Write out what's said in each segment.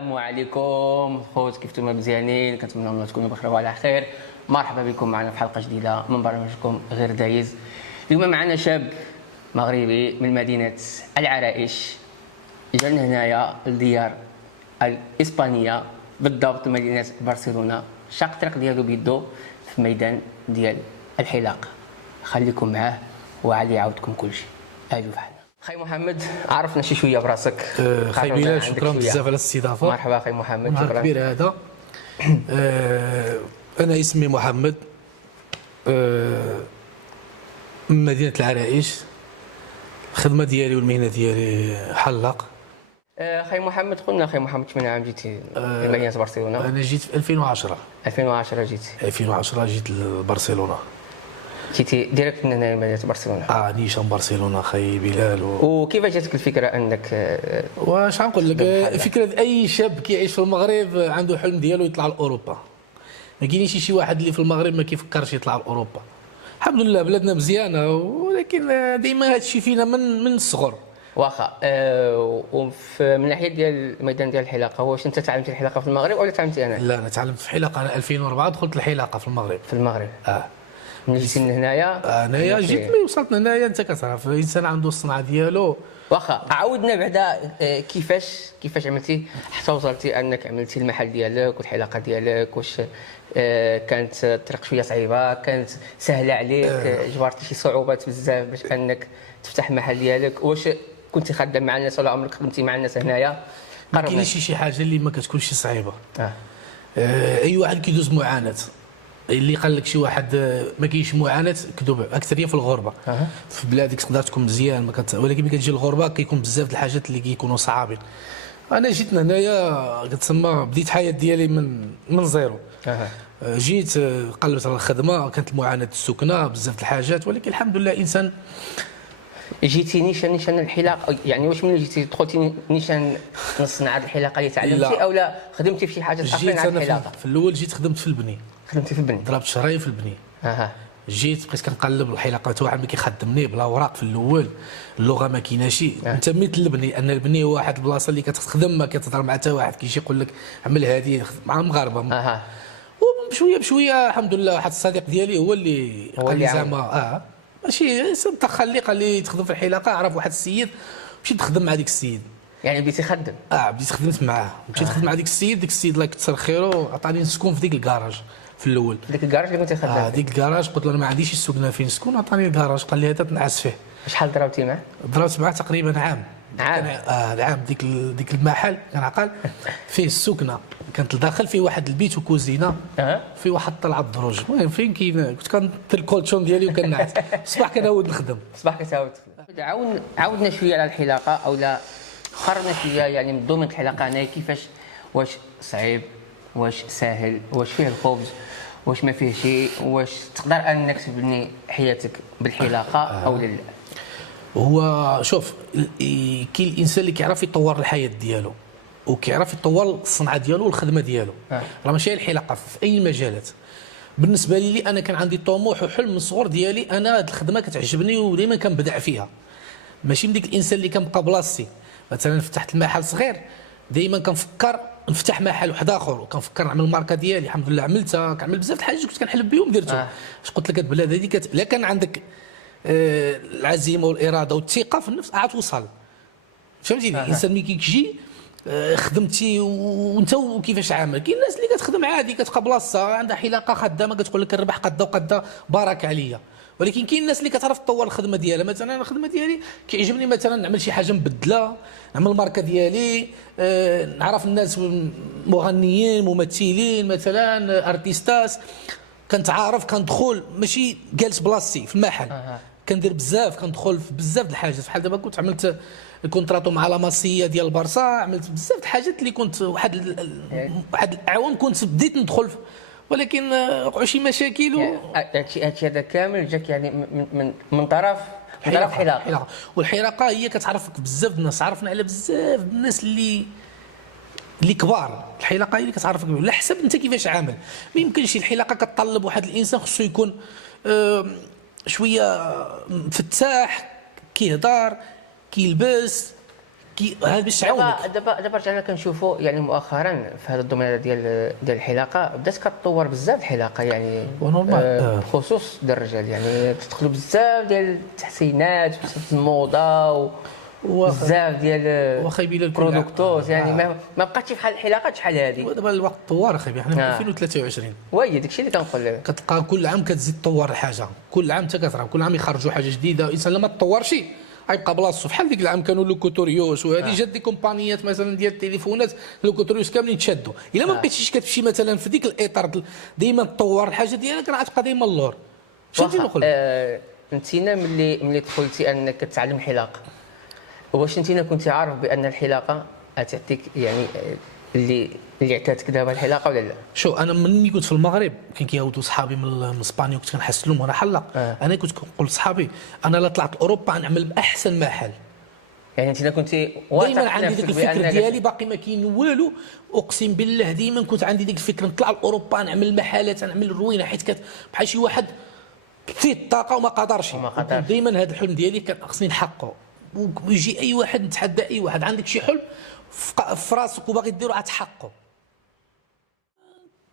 السلام عليكم خوت، كيف نتوما؟ مزيانين؟ كنتمنى الله تكونوا بخير وعلى خير. مرحبا بكم معنا في حلقه جديده من برنامجكم غير دايز. اليوم معنا شاب مغربي من مدينه العرائش، جانا هنايا لديار الاسبانيه، بالضبط مدينه برشلونه. شاق الطريق ديالو بيدو في ميدان ديال الحلاقه. خليكم معاه وعلي يعاودكم كل شيء. اجوا فحنا. خي محمد، عرفنا شي شويه براسك. خي بلال، شكرا بزاف على الاستضافه. مرحبا خي محمد، نهار شكرا. كبير هذا. انا اسمي محمد، من مدينه العرائش. الخدمه ديالي والمهنه ديالي حلاق. خي محمد، قلنا خي محمد من عام جيتي لمدينه برشلونه؟ انا جيت في 2010. 2010 جيتي؟ 2010 جيت لبرشلونه. جيتي ديريكت من هنا لمدينه برشلونه؟ نيشان برشلونه خي بلال. وكيفاش جاتك الفكره انك واش غنقول لك، فكره اي شاب كيعيش في المغرب عنده حلم ديالو يطلع لاوروبا. ما كاينش شي واحد اللي في المغرب ما كيفكرش يطلع لاوروبا. الحمد لله بلادنا مزيانه، ولكن ديما هذا الشيء فينا من الصغر. واخا. وفي من ناحيه ديال الميدان ديال الحلاقه، واش انت تعلمتي الحلاقه في المغرب ولا تعلمتي هنا؟ لا، انا تعلمت في حلاقه. انا 2004 دخلت الحلاقه في المغرب. في المغرب؟ من جيتي من هنايا؟ انايا جيت ملي وصلت هنايا. انت كتعرف الانسان عنده الصنعه ديالو. واخا، عاودنا بعدا كيفاش عملتي حتى وصلتي انك عملتي المحل ديالك والحلاقه ديالك. واش كانت الطريق شويه صعيبه؟ كانت سهله عليك؟ جبرتي شي صعوبات بزاف باش انك تفتح المحل ديالك؟ واش كنتي خدام مع الناس ولا عمرك خدمتي مع الناس هنايا؟ ما كاينش شي حاجه اللي ما كتكونش صعيبه. اي واحد كيدوز معاناه. اللي قال لك شي واحد ما كاينش معاناه كذوب. اكثريه في الغربه. في بلادك تقدر تكون مزيان، ولكن ملي كتجي الغربه كيكون بزاف د الحاجات اللي كيكونوا صعابين. انا جيت هنايا كتسمى بديت الحياه ديالي من زيرو. جيت قلبت على الخدمه، كانت المعاناه السكنه بزاف د الحاجات، ولكن الحمد لله انسان. جيتي نيشان الحلاقه، يعني واش ملي جيتي دخلتي نيشان الصناعه الحلاقه اللي تعلمتي، او لا خدمتي في شي حاجه اخرين على الحلاقه؟ في الاول جيت خدمت في البني. خدمتي في البني؟ ضربت شهرين في البني. جيت بقيت كنقلب الحلاقات، واحد ما كيخدمني بلا اوراق في الاول. اللغه ما كايناش. انت ميت البني، ان البني هو واحد البلاصه اللي كتخدم، ما كتهضر مع حتى واحد كيجي يقول لك عمل هذه مع المغاربه. وبشويه بشويه الحمد لله واحد الصديق ديالي هو اللي قال لي زعما ماشي دخل لي، قال لي تخدم في الحلاقه. عرف واحد السيد، مشيت نخدم مع ديك السيد. يعني بديتي خدم؟ بديت خدمت معاه. مشيت خدمت مع ديك السيد. ديك السيد الله يكثر خيره عطاني نسكن في ديك الكراج في الاول. ديك الكراج اللي كنتي خدام؟ ديك الكراج. قلت له انا ما عنديش السكنه فين نسكن، عطاني الكراج. قال لي هذا تنعس فيه. شحال ضربتي معاه؟ ضربت معاه تقريبا عام. العام. ديك المحل كان عقل فيه السكنه، كانت لداخل فيه واحد البيت وكوزينه. فيه واحد طلعه الدروج. المهم فين كاين، كنت كندير الكولتشون ديالي وكنعس. الصباح كنعاود نخدم. الصباح كتعاود تخدم. عاودنا شويه على الحلاقه، او لا قررنا شويه يعني من دومين الحلاقه هنايا. كيفاش؟ واش صعيب؟ واش ساهل؟ واش فيه الخبز؟ واش ما فيه شيء؟ واش تقدر انك تبني حياتك بالحلاقه او لا؟ هو شوف، كاين الانسان اللي كيعرف يطور الحياه ديالو، وكيعرف يطور الصنعه ديالو والخدمه ديالو. راه ماشي الحلاقه، في اي مجالات. بالنسبه لي انا كان عندي طموح وحلم من الصغر ديالي. انا هذه الخدمه كتعجبني ودائما كنبدع فيها. ماشي من ديك الانسان اللي كنبقى بلاصتي. مثلا فتحت المحل صغير، دائما كنفكر نفتح محل واحد اخر، وكنفكر نعمل الماركه ديالي. الحمد لله عملتها. كنعمل بزاف د الحاجات كنت كنحلم بهم درتهم. اش قلت لك، هاد البلاد هذه لا كان عندك العزيمه والاراده والثقه في النفس توصل. فهمتيني؟ الانسان ملي كيجي خدمتي وانت وكيفاش عامل. كاين الناس اللي كتخدم عادي، كتبقى بلاصتها عندها حلاقه خدامه، كتقول لك الربح قدا وقدا بارك عليا. ولكن كاين الناس اللي كتعرف تطور الخدمه ديالها. مثلا انا الخدمه ديالي كيعجبني مثلا نعمل شي حاجه مبدله، نعمل الماركه ديالي. نعرف الناس مغنيين ممثلين مثلا ارتيستاس، كنتعارف كندخل ماشي جالس بلاصتي في المحل. كندير بزاف، كندخل في بزاف د الحاجات. بحال دابا كنت عملت الكونتراتو مع لاماسيه ديال البارسا. عملت بزاف د الحاجات اللي كنت واحد الاعوام كنت بديت ندخل، ولكن وقعوا شي مشاكل. هادشي هذا كامل جاك يعني من طرف حلاقه. والحلاقه هي كتعرفك بزاف الناس. عرفنا على بزاف الناس اللي كبار. الحلاقه هي اللي كتعرفك على حسب انت كيفاش عامل. ما يمكنش الحلاقه كتطلب واحد الانسان خصو يكون شويه مفتاح، كيهضر، كيلبس، هذا باش تعاونك. دابا رجعنا كنشوفوا يعني مؤخرا في هذا الدومين ديال الحلاقه بدات كتطور بزاف الحلاقه يعني بخصوص ديال الرجال يعني تدخلوا بزاف ديال التحسينات بزاف الموضه بزاف ديال واخا يبين لك البرودكتوز يعني ما بقاتش بحال الحلاقات شحال هذه. ودابا الوقت طوار اخي، حنا في 2023 وي داكشي اللي كنقول لك. كتلقى كل عام كتزيد تطور الحاجه، كل عام حتى كترى كل عام يخرجوا حاجه جديده. الانسان لما تطورش غيبقى بلاصتو. بحال ديك العام كانوا لوكوتوريوس وهذه جات دي كومبانيات مثلا ديال التليفونات لوكوتوريوس كاملين تشادوا. الا ما بقيتيش كتمشي مثلا في ديك الاطار ديما تطور الحاجه ديالك راه غتبقى ديما اللور. شنو نقول انتينا ملي دخلتي انك كتعلم الحلاقه، واش انتينا كنتي عارف بان الحلاقه غتعطيك يعني اللي عطاتك دابا الحلاقه ولا لا؟ شو انا ملي كنت في المغرب كان كيعاودوا صحابي من اسبانيا وكنت كنحس لهم وانا حلاق. انا كنت كنقول لصحابي انا لا طلعت لاوروبا غنعمل باحسن محل. يعني انت كنتي واثق ديما عندي ديك الفكر ديالي باقي ما كاين والو. اقسم بالله ديما كنت عندي ديك الفكر نطلع لاوروبا نعمل محلات نعمل روينه، حيت بحال شي واحد فيه الطاقه وما قدرش. ديما هذا الحلم ديالي كان خصني نحققه. ويجي اي واحد نتحدى اي واحد عندك شي حلم في راسك وباغي ديرو غتحققه.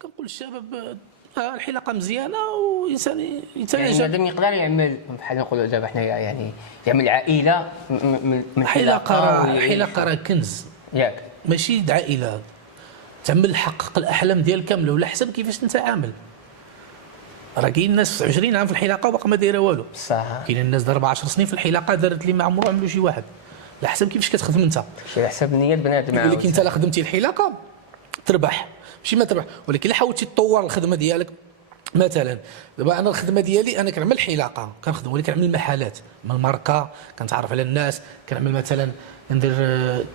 كنقول للشباب الحلاقه مزيانه وانسان يعني هذا يقدر يعمل بحال نقولوا دابا حنايا يعني يعمل عائله من الحلاقه راه كنز ياك ماشي عائله. تعمل حقق الاحلام ديالك كامله ولا حسب كيفاش انت عامل. راه كاين ناس 20 عام في الحلاقه وباقا ما دايره والو. صح. كاين الناس دار 10 سنين في الحلاقه دارت اللي ما عمره عملوا شي واحد. على حسب كيفاش كتخدم انت. على حسب النيه بنادم. ولكن انت لا خدمتي الحلاقه تربح ماشي ما تربح. ولكن الا حاولتي تطور الخدمه ديالك مثلا دابا انا الخدمه ديالي انا كنعمل حلاقه كنخدم ولكن كنعمل محلات من الماركه كنتعرف على الناس كنعمل مثلا ندير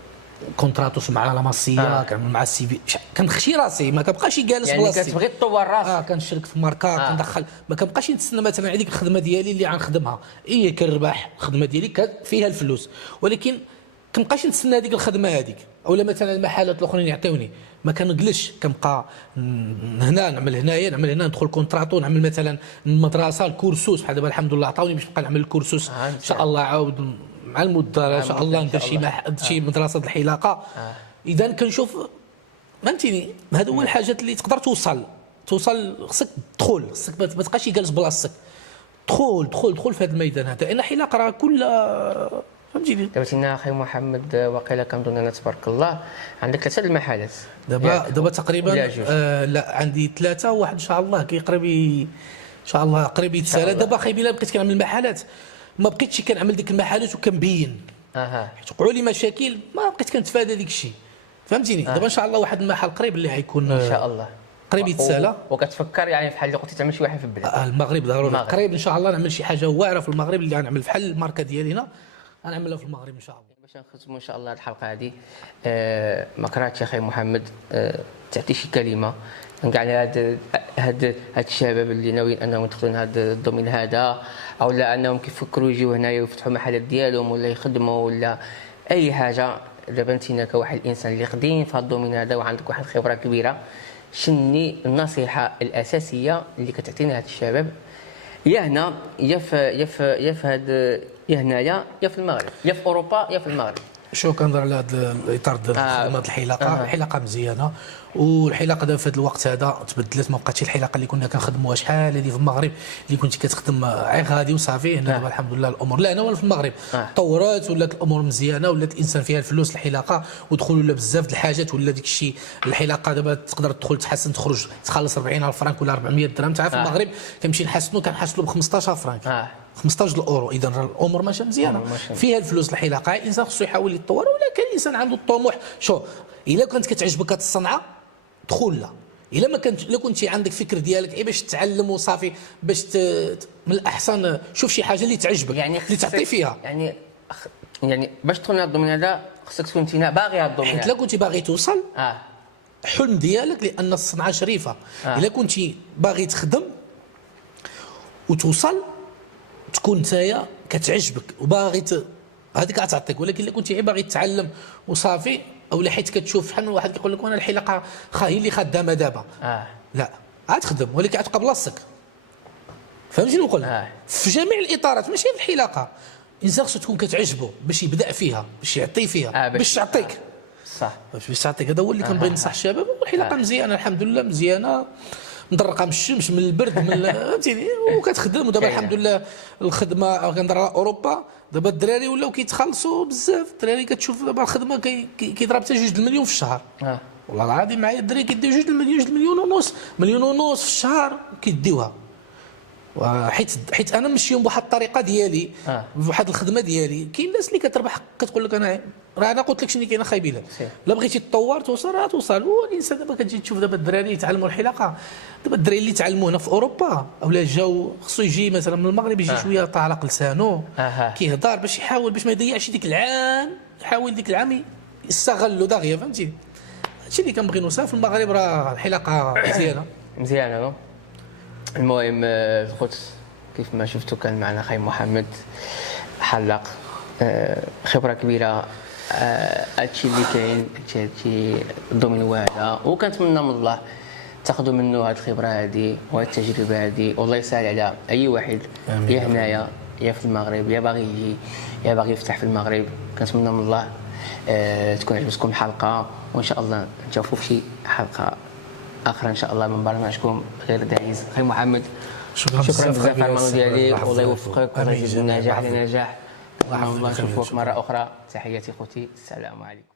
كونتراتوس مع لا ماسيه كنعمل مع السي في كنخشي راسي ما كنبقاش جالس يعني بلاصتي. كتبغي تطور راسك. كنشرك في ماركه كندخل ما كنبقاش نتسنى مثلا هذيك الخدمه ديالي اللي غنخدمها كنربح الخدمه ديالي فيها الفلوس ولكن كنبقاش نتسنى هذيك الخدمه هذيك اولا مثلا المحلات الاخرين يعطيوني ما كنجلش كنبقى هنا نعمل هنايا نعمل هنا ندخل كونتراتو نعمل مثلا المدرسه الكورسوس بحال دابا الحمد لله عطاوني باش نبقى نعمل الكورسوس ان شاء الله عاود مع المدة ان شاء الله ندير شي مدرسه الحلاقه. اذا كنشوف فهمتيني هذا هو الحاجات اللي تقدر توصل خصك تدخل خصك ما تبقاش جالس بلاصتك دخل في هذا الميدان هذا لان الحلاقه راه كل فهمتيني. دابا تينا اخي محمد واقيلا كنظن انا تبارك الله عندك 3 المحلات دابا تقريبا لا عندي 3 وواحد ان شاء الله كيقرب ان شاء الله قريب يتسالى. دابا خايب الا بقيت كنعمل المحلات ما بقيتش كنعمل ديك المحلات وكنبين حيت وقعوا لي مشاكل ما بقيت كنتفادى ديك الشيء فهمتيني. دابا ان شاء الله واحد المحل قريب اللي غيكون ان شاء الله قريب يتسالى. وكتفكر يعني بحال اللي قلتي تعمل شي واحد في البلاد المغرب ضروري قريب ان شاء الله نعمل شي حاجه واعره في المغرب اللي غنعمل بحال الماركه ديالي هنا غنعملها في المغرب ان شاء الله. باش نختموا ان شاء الله الحلقه هذه ما كرهتش اخي محمد تعطي شي كلمه كاع هاد الشباب اللي ناويين انهم يدخلون هذا الدومين هذا او لا انهم كيفكروا يجيو هنايا ويفتحوا محلات ديالهم ولا يخدموا ولا اي حاجه. دابا انت كواحد الانسان اللي قديم في هذا الدومين هذا وعندك واحد الخبره كبيره شني النصيحه الاساسيه اللي كتعطينا هاد الشباب يا هنا يا في هاد يا هنايا يا في المغرب يا في اوروبا يا في المغرب؟ شو كنهضر على هذا الاطار ديال خدمات الحلاقه. الحلاقه مزيانه والحلاقه دابا في هذا الوقت هذا تبدلت ما بقاتش الحلاقه اللي كنا كنخدموها شحال هذه في المغرب اللي كنت كتخدم غير غادي وصافي. هنا دابا الحمد لله الامور لا هنا ولا في المغرب تطورات ولات الامور مزيانه ولات الانسان فيها الفلوس الحلاقه ودخلوا ولا بزاف د الحاجات ولا ديك الشيء الحلاقه دابا تقدر تدخل تحسن تخرج تخلص 40,000 فرنك ولا 400 درهم. تعرف في المغرب كنمشي نحسنوا كنحسنوا ب 15 فرنك 15 الاورو. اذا الامور ماشيه مزيانه فيها الفلوس الحلاقه. الانسان خصو يحاول يتطور ولكن الانسان عنده الطموح. شو الا كانت كتعجبك هذه الصنعه دخل لها. الا ما كنت الا كنتي عندك فكر ديالك باش تتعلم وصافي باش من الاحسن شوف شي حاجه اللي تعجبك يعني اللي تعطي فيها يعني باش تدخل لهذا الدومين هذا خصك تكون انت باغي هذا الدومين. حيت الا كنتي باغي توصل حلم ديالك لان الصنعه شريفه. الا كنتي باغي تخدم وتوصل تكون نتايا كتعجبك وباغي هذيك غتعطيك. ولكن الا كنتي باغي تتعلم وصافي اولا حيت كتشوف شحال من واحد كيقول لك وانا الحلاقه هي اللي خدامه دابا لا غتخدم ولكن غتبقى بلاصتك. فهمتي نقول في جميع الاطارات ماشي في الحلاقه الانسان خصو تكون كتعجبو باش يبدا فيها، باش يعطي فيها، باش تعطيك. صح، باش تعطيك. هذا هو اللي كنبغي ننصح الشباب. والحلقه مزيانه الحمد لله، مزيانه، مدرقه من الشمس من البرد من فهمتيني، وكتخدم. ودابا الحمد لله الخدمه كنهضر على اوروبا، دابا الدراري ولاو كيتخلصوا بزاف. الدراري كتشوف دابا الخدمه كيضرب حتى 2 المليون في الشهر. والله العظيم معايا الدراري كيديو 2 المليون، 2 مليون ونص، مليون ونص في الشهر كيديوها. حيت انا ماشيهم بواحد الطريقه ديالي، بواحد الخدمه ديالي. كاين الناس اللي كتربح كتقول لك انا راه انا قلت لك شنو كاين خايبين لك. لا بغيتي تطور توصل توصل. والانسان دابا كتجي تشوف دابا الدراري يتعلموا الحلاقه. دابا الدراري اللي تعلموا هنا في اوروبا اولا جاو، خصو يجي مثلا من المغرب يجي شويه طالق لسانو كيهضر باش يحاول باش ما يضيعش ديك العام، يحاول ديك العام يستغلوا داغيا. فهمتي هادشي اللي كنبغي نوصل. في المغرب راه الحلاقه مزيانه. المهم الخوت كيف ما شفتوا كان معنا خاي محمد حلاق خبره كبيره. هادشي اللي كاين هادشي الدومين واعره، وكنتمنى من الله تاخذوا منه هاد الخبره هادي وهاد التجربه هادي، والله يسهل على اي واحد يا هنايا يا في المغرب، يا باغي يجي يا باغي يفتح في المغرب. كنتمنى من الله تكون عجبتكم الحلقه، وان شاء الله نشوفوا في شي حلقه اخرى ان شاء الله من برنامجكم غير دايز. خاي محمد شكرا بزاف على المانو ديالك، والله يوفقك ويزيد من نجاح لنجاح. الله نشوفوك مره اخرى. تحياتي خوتي، السلام عليكم.